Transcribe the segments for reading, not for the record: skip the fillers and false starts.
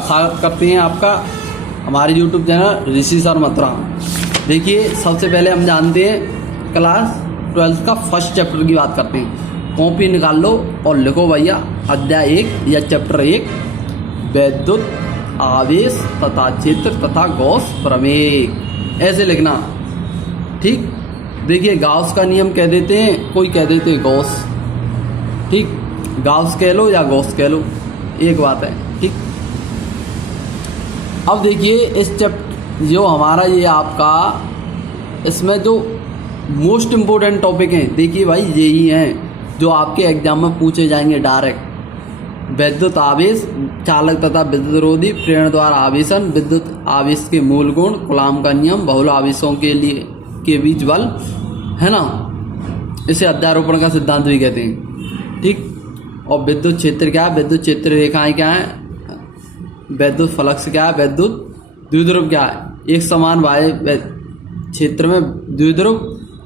करते हैं आपका हमारे YouTube चैनल ऋषि सर मथुरा। देखिए सबसे पहले हम जानते हैं क्लास 12 का फर्स्ट चैप्टर की बात करते हैं। कॉपी निकाल लो और लिखो भैया अध्याय 1 या चैप्टर 1 वैद्युत आवेश तथा क्षेत्र तथा गॉस प्रमेय, ऐसे लिखना। ठीक, देखिए गाउस का नियम कह देते हैं, कोई कह देते हैं गॉस। ठीक, गाउस कह लो या गॉस कह लो, एक बात है। ठीक, अब देखिए इस चैप्टर जो हमारा ये आपका इसमें जो मोस्ट इम्पोर्टेंट टॉपिक हैं, देखिए भाई यही हैं जो आपके एग्जाम में पूछे जाएंगे डायरेक्ट। वैद्युत आवेश, चालक तथा विद्युत रोधी, प्रेरण द्वारा आवेशन, विद्युत आवेश के मूल गुण, कूलॉम का नियम, बहुल आवेशों के बीच बल, है ना। इसे अध्यारोपण का सिद्धांत भी कहते हैं। ठीक, और विद्युत क्षेत्र क्या है, विद्युत क्षेत्र रेखाएं क्या है, वैद्युत फ्लक्स क्या है, वैद्युत द्विध्रुव क्या है, एक समान बाह्य क्षेत्र में द्विध्रुव,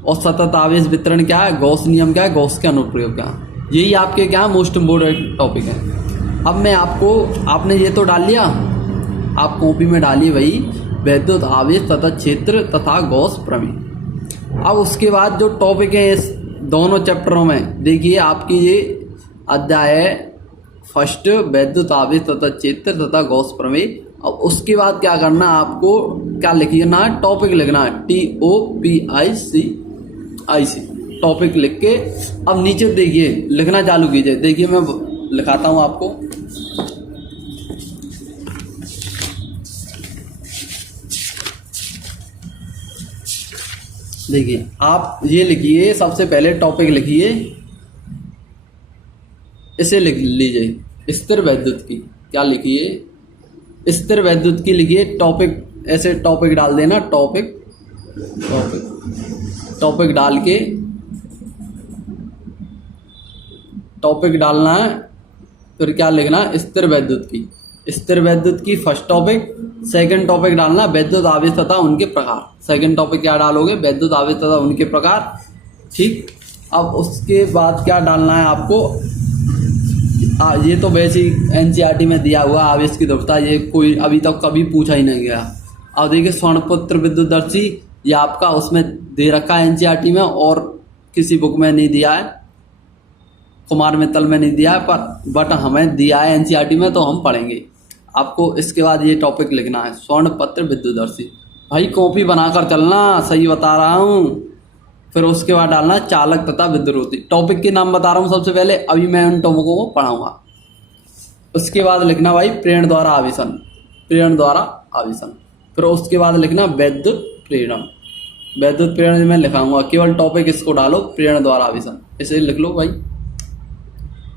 और सतत आवेश वितरण क्या है, गॉस नियम क्या है, गॉस के अनुप्रयोग क्या है। यही आपके क्या मोस्ट इम्पोर्टेंट टॉपिक है। अब मैं आपको, आपने ये तो डाल लिया, आप कॉपी में डालिए भाई वैद्युत आवेश तथा क्षेत्र तथा गॉस प्रमेय। अब उसके बाद जो टॉपिक है इस दोनों चैप्टरों में, देखिए आपकी ये अध्याय है फर्स्ट वैद्युत आवेश तथा क्षेत्र तथा गॉस प्रमेय। अब उसके बाद क्या करना है, आपको क्या लिखना है, टॉपिक लिखना है, TOPIC टॉपिक लिख के अब नीचे देखिए लिखना चालू कीजिए। देखिए मैं लिखाता हूं आपको। देखिए आप ये लिखिए, सबसे पहले टॉपिक लिखिए, इसे लिख लीजिए स्थिर वैद्युत की। क्या लिखिए, स्थिर वैद्युत की लिखिए। टॉपिक ऐसे टॉपिक डाल देना, टॉपिक डाल के टॉपिक डालना है। फिर क्या लिखना, स्थिर वैद्युत की, स्थिर वैद्युत की फर्स्ट टॉपिक। सेकंड टॉपिक डालना वैद्युत आवेश तथा उनके प्रकार। सेकंड टॉपिक क्या डालोगे, वैद्युत आवेश तथा उनके प्रकार। ठीक, अब उसके बाद क्या डालना है आपको, ये तो वैसे ही NCERT में दिया हुआ आवेश की ध्रुवता, ये कोई अभी तक कभी पूछा ही नहीं गया। अब देखिए स्वर्णपुत्र विद्युतदर्शी, ये आपका उसमें दे रखा है NCERT में, और किसी बुक में नहीं दिया है, कुमार मित्तल में नहीं दिया है, बट हमें दिया है NCERT में, तो हम पढ़ेंगे। आपको इसके बाद ये टॉपिक लिखना है स्वर्णपत्र विद्युतदर्शी। भाई कॉपी बनाकर चलना, सही बता रहा हूँ। फिर उसके बाद डालना चालक तथा विद्युत रोधी। टॉपिक के नाम बता रहा हूँ सबसे पहले, अभी मैं उन टॉपिकों को पढ़ाऊंगा। उसके बाद लिखना भाई प्रेरण द्वारा आवेशन, प्रेरण द्वारा आवेशन। फिर उसके बाद लिखना वैद्युत प्रेरण, वैद्युत प्रेरण में लिखाऊंगा, केवल टॉपिक इसको डालो, प्रेरण द्वारा आवेशन, इसे लिख लो भाई।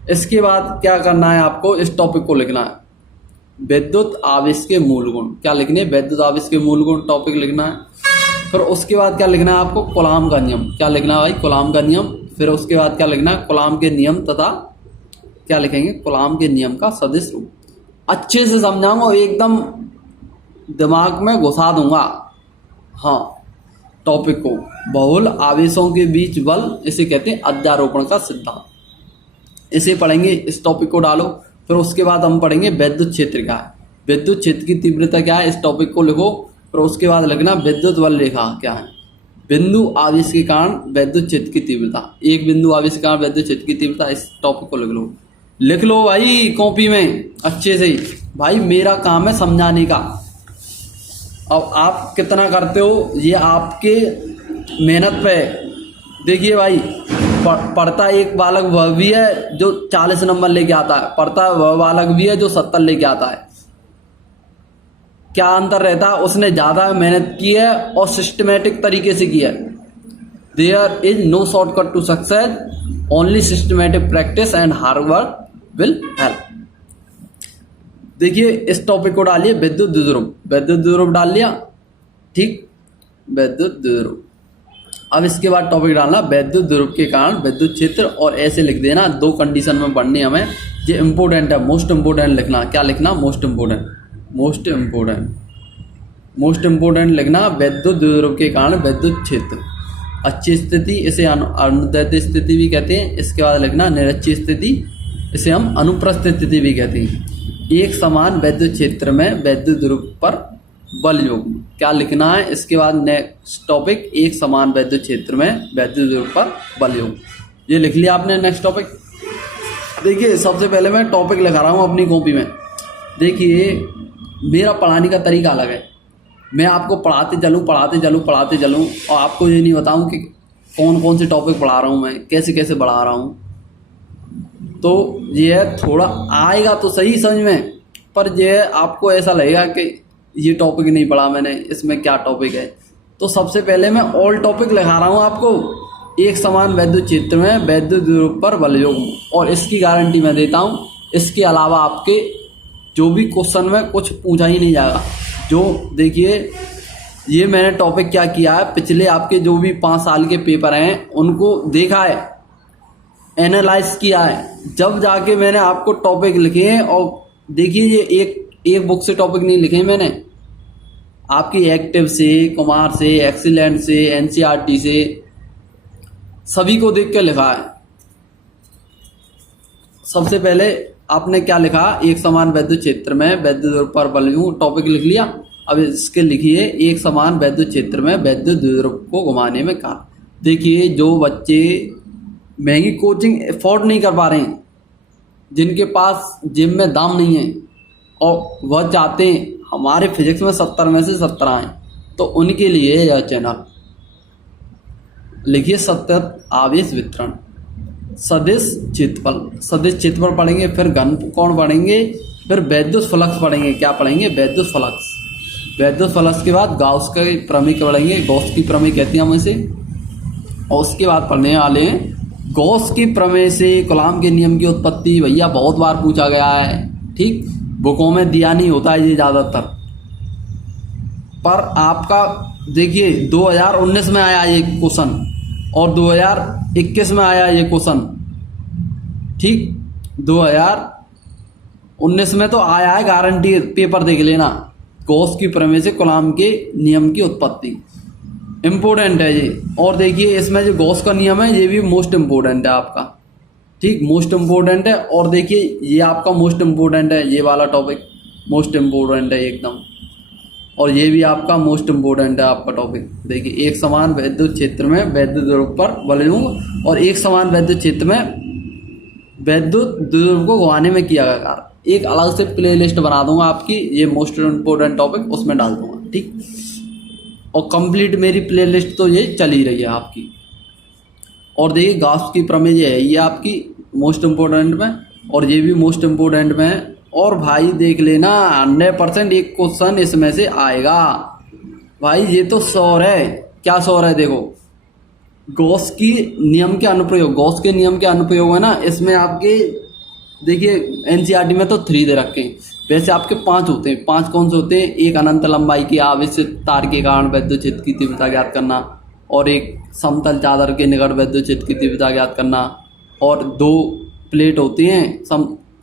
इसके बाद क्या करना है आपको, इस टॉपिक को लिखना है विद्युत आवेश के मूल गुण। क्या लिखने, वैद्युत आवेश के मूल गुण टॉपिक लिखना है। फिर उसके बाद क्या लिखना है आपको, कूलॉम का नियम। क्या लिखना है भाई, कूलॉम का नियम। फिर उसके बाद क्या लिखना है, कूलॉम के नियम तथा क्या लिखेंगे, कूलॉम के नियम का सदिश रूप। अच्छे से समझाऊंगा, एकदम दिमाग में घुसा दूंगा। हाँ, टॉपिक को बहुल आवेशों के बीच बल, इसे कहते हैं अध्यारोपण का सिद्धांत, इसे पढ़ेंगे। इस टॉपिक को डालो। फिर उसके बाद हम पढ़ेंगे वैद्युत क्षेत्र क्या है, विद्युत क्षेत्र की तीव्रता क्या है, इस टॉपिक को लिखो। फिर उसके बाद लिखना विद्युत बल रेखा क्या है, बिंदु आवेश के कारण वैद्युत क्षेत्र की तीव्रता, एक बिंदु आवेश के कारण वैद्युत क्षेत्र की तीव्रता, इस टॉपिक को लिख लो भाई कॉपी में अच्छे से। भाई मेरा काम है समझाने का, अब आप कितना करते हो ये आपके मेहनत पे है। देखिए भाई पढ़ता एक बालक वह भी है जो 40 नंबर लेके आता है, पढ़ता वह बालक भी है जो 70 लेके आता है। क्या अंतर रहता है, उसने ज्यादा मेहनत की है और सिस्टमेटिक तरीके से की है। There is no shortcut to success, only systematic practice and hard work will help. देखिए इस टॉपिक को डालिए विद्युत द्विध्रुव, वैद्युत द्विध्रुव डाल लिया। ठीक, वैद्युत द्विध्रुव। अब इसके बाद टॉपिक डालना वैद्युत द्विध्रुव के कारण वैद्युत क्षेत्र, और ऐसे लिख देना, दो कंडीशन में पढ़नी हमें, ये इंपॉर्टेंट है, मोस्ट इंपॉर्टेंट लिखना। क्या लिखना, most important, most important, most important लिखना, वैद्युत द्विध्रुव के कारण वैद्युत क्षेत्र। अच्छी स्थिति, इसे अनुदैर्ध्य स्थिति भी कहते हैं। इसके बाद लिखना निरक्षीय स्थिति, इसे हम अनुप्रस्थ स्थिति भी कहते हैं। एक समान वैद्युत क्षेत्र में वैद्युत ध्रुव पर बल योग। क्या लिखना है इसके बाद नेक्स्ट टॉपिक, एक समान वैद्युत क्षेत्र में वैद्युत ध्रुव पर बल योग। ये लिख लिया आपने। नेक्स्ट टॉपिक देखिए, सबसे पहले मैं टॉपिक लिखा रहा हूँ अपनी कॉपी में। देखिए मेरा पढ़ाने का तरीका अलग है। मैं आपको पढ़ाते चलूँ और आपको ये नहीं बताऊँ कि कौन कौन से टॉपिक पढ़ा रहा हूँ, मैं कैसे कैसे पढ़ा रहा हूँ। तो ये थोड़ा आएगा तो सही समझ में, पर ये आपको ऐसा लगेगा कि ये टॉपिक नहीं पढ़ा मैंने, इसमें क्या टॉपिक है। तो सबसे पहले मैं ऑल टॉपिक लिखा रहा हूँ आपको, एक समान वैद्युत क्षेत्र में वैद्युत ध्रुव पर बल योग, और इसकी गारंटी मैं देता हूँ। इसके अलावा आपके जो भी क्वेश्चन में कुछ पूछा ही नहीं जाएगा। जो देखिए ये मैंने टॉपिक क्या किया है, पिछले आपके जो भी 5 साल के पेपर हैं उनको देखा है, एनालाइज किया है, जब जाके मैंने आपको टॉपिक लिखे हैं। और देखिए ये एक बुक से टॉपिक नहीं लिखे मैंने, आपकी एक्टिव से, कुमार से, एक्सीलेंट से, एनसीईआरटी से, सभी को देख के लिखा है। सबसे पहले आपने क्या लिखा, एक समान वैद्युत क्षेत्र में वैद्युत ध्रुव पर बल योग, टॉपिक लिख लिया। अब इसके लिखिए, एक समान वैद्युत क्षेत्र में वैद्युत ध्रुव को घुमाने में कार्य। देखिए जो बच्चे महंगी कोचिंग अफोर्ड नहीं कर पा रहे हैं, जिनके पास जिम में दाम नहीं है, और वह चाहते हैं हमारे फिजिक्स में 70 में से 70 आए, तो उनके लिए यह चैनल लिखिए। सतत आवेश वितरण, सदिश क्षेत्रफल, सदिश क्षेत्रफल पढ़ेंगे, फिर घन कोण पढ़ेंगे, फिर वैद्युत फ्लक्स पढ़ेंगे। क्या पढ़ेंगे? वैद्युत फ्लक्स। वैद्युत फ्लक्स के बाद गाउस के प्रमेय पढ़ेंगे, गॉस की प्रमेय कहते हैं हम इसे। और उसके बाद पढ़ने वाले हैं गॉस की प्रमेय से कूलॉम के नियम की उत्पत्ति। भैया बहुत बार पूछा गया है, ठीक, बुकों में दिया नहीं होता है ये ज़्यादातर, पर आपका देखिए 2019 में आया ये क्वेश्चन और 2021 में आया ये क्वेश्चन, ठीक। 2019 में तो आया है, गारंटी, पेपर देख लेना। गॉस की प्रमेय से कूलॉम के नियम की उत्पत्ति इम्पोर्टेंट है ये। और देखिए इसमें जो गॉस का नियम है ये भी मोस्ट इम्पोर्टेंट है आपका, ठीक, मोस्ट इम्पोर्टेंट है। और देखिए ये आपका मोस्ट इम्पोर्टेंट है, ये वाला टॉपिक मोस्ट इम्पोर्टेंट है एकदम। और ये भी आपका मोस्ट इम्पोर्टेंट है आपका टॉपिक। देखिए एक समान वैद्युत क्षेत्र में वैद्युत ध्रुव पर बल योग, और एक समान वैद्युत क्षेत्र में वैद्युत ध्रुव को घुमाने में किया गया कार्य। एक अलग से प्ले लिस्ट बना दूंगा आपकी, ये मोस्ट इम्पोर्टेंट टॉपिक उसमें डाल दूंगा, ठीक। और कंप्लीट मेरी प्ले लिस्ट तो ये चल ही रही है आपकी। और देखिए गॉस की प्रमेय ये है, ये आपकी मोस्ट इम्पोर्टेंट में, और ये भी मोस्ट इम्पोर्टेंट में है। और भाई देख लेना 100% एक क्वेश्चन इसमें से आएगा। भाई ये तो 100 है, क्या 100 है, देखो गॉस की नियम के अनुप्रयोग, गॉस के नियम के अनुप्रयोग है ना, इसमें आपके देखिए एनसीईआरटी में तो 3 दे रखे हैं, वैसे आपके 5 होते हैं। 5 कौन से होते हैं? एक अनंत लंबाई की आवेशित तार के कारण वैद्युत क्षेत्र की तीव्रता ज्ञात करना, और एक समतल चादर के निकट वैद्युत क्षेत्र की तीव्रता ज्ञात करना, और 2 प्लेट होती हैं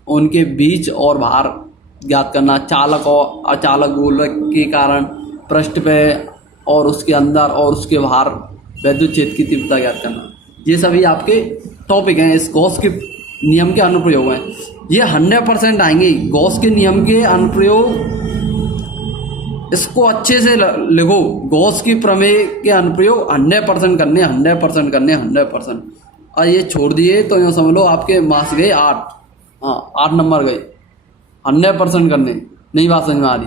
उनके बीच और भार ज्ञात करना, चालक और अचालक गोलक के कारण पृष्ठ पे और उसके अंदर और उसके बाहर वैद्युत क्षेत्र की तीव्रता ज्ञात करना। ये सभी आपके टॉपिक हैं, इस गॉस के नियम के अनुप्रयोग हैं। ये 100% आएंगे। गॉस के नियम के अनुप्रयोग, इसको अच्छे से लिखो। गॉस की प्रमेय के अनुप्रयोग 100% करने, 100% करने, 100%। और ये छोड़ दिए तो यूँ समझ लो आपके मार्क्स गए 8, हाँ 8 नंबर गए। 100% करने, नहीं बात समझ में आ रही?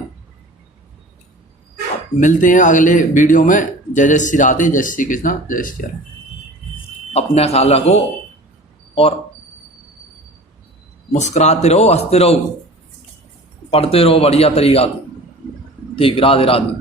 मिलते हैं अगले वीडियो में। जय जय श्री राधे, जय श्री कृष्णा, जय श्री राम। अपना ख्याल रखो और मुस्कुराते रहो, हंसते रहो, पढ़ते रहो बढ़िया तरीका से, ठीक। राधे राधे।